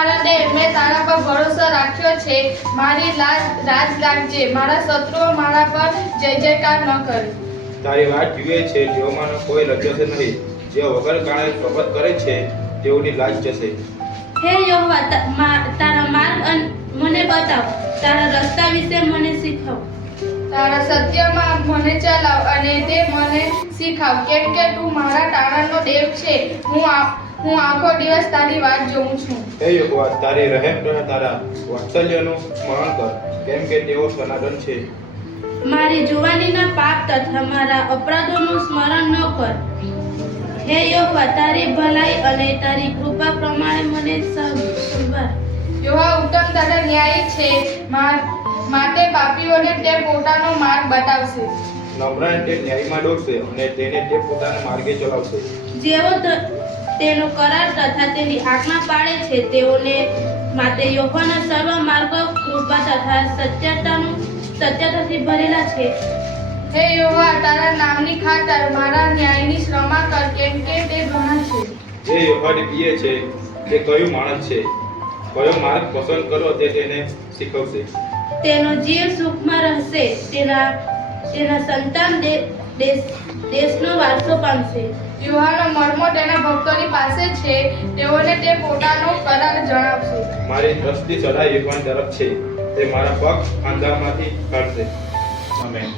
મારા દેવ, મેં તારા પર ભરોસો રાખ્યો છે. મારી રાજ લાગજે. મારા શત્રુઓ મારા પર જય જયકાર ન કરે. તારી વાત જુએ છે જેઓમાંનો કોઈ લજ્જશે નહીં. જેઓ વગર કારણે શપથ કરે છે તેઓની લાજ જશે. હે યહોવા, તારા માર્ગ મને બતાવ, તારા રસ્તા વિશે મને શીખવ. તારા સત્યમાં મને ચલાવ અને તે મને શીખવ, કેમ કે તું મારા તારણનો દેવ છે. હું આખો દિવસ તારી વાત જોઉં છું. હે યહોવા, તારી રહેમ તથા તારા વાત્સલ્યનું સ્મરણ કર, કેમ કે તેઓ સનાતન છે. મારી જુવાનીના પાપ તથા મારા અપરાધોનું સ્મરણ ન કર. હે યહોવા, તારી ભલાઈ અને તારી કૃપા પ્રમાણે મને સંભાળ. યહોવા ઉત્તમ તથા ન્યાયી છે, માટે પાપીઓને તે પોતાનો માર્ગ બતાવશે. નમ્રને તે ન્યાયમાં દોરશે અને તેને તે પોતાના માર્ગે ચલાવશે. જેઓ તેનો કરાર તથા તેની આજ્ઞા પાળે છે તેઓને માટે યહોવાના સર્વ માર્ગો કૃપા તથા સત્યતાથી ભરેલા છે. હે યહોવા, તારા નામની ખાતર મારા ન્યાયની શ્રમા કર, કેમ કે તે ઘણા છે. જે યહોવાને પ્રિય છે તે કયું માણસ છે? કયો માર્ગ પસંદ કરો તે તેને શીખવશે. તેનો જીવ સુખમાં રહેશે, તેના સંતાન દેશનો વારસો પામશે. યહોવાનો મર્મો તેના ભક્તોની પાસે છે, તેઓને તે પોતાનો કરાર જણાવશે. મારી દ્રષ્ટિ સદા યહોવા તરફ છે, તે મારા પગ અંધામાંથી કાઢશે. આમેન.